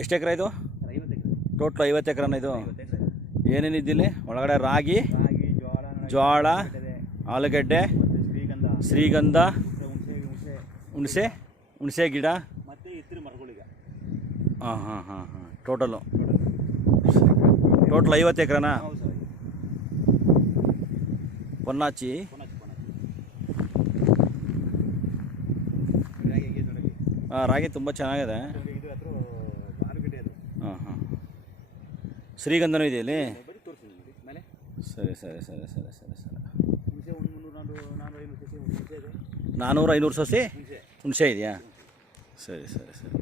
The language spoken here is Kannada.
ಎಷ್ಟು ಎಕರೆ ಇದು? 50 ಎಕರೆ. ಟೋಟ್ಲ್ 50 ಎಕರೆನ ಇದು? 50 ಎಕರೆ. ಏನೇನಿದ್ದಿಲ್ಲಿ ಒಳಗಡೆ? ರಾಗಿ, ರಾಗಿ, ಜೋಳ, ಆಲೂಗಡ್ಡೆ, ಶ್ರೀಗಂಧ, ಹುಣಸೆ ಗಿಡ ಮತ್ತು ಇತರ ಮರಗಳಿಗ. ಹಾಂ ಹಾಂ ಹಾಂ ಹಾಂ ಟೋಟಲ್ 50 ಎಕರೆನಾ? ಹೌದು ಸರ್. ಪೊನ್ನಾಚಿ. ಹಾಂ, ರಾಗಿ ತುಂಬ ಚೆನ್ನಾಗಿದೆ. ಹಾಂ ಹಾಂ. ಶ್ರೀಗಂಧನೂ ಇದೆ ಇಲ್ಲಿ? ಸರಿ ಸರಿ ಸರಿ ಸರಿ ಸರಿ ಸರಿ. 400-500 ಸಸಿ ಹುಣಸೆ ಇದೆಯಾ? ಸರಿ ಸರಿ ಸರಿ.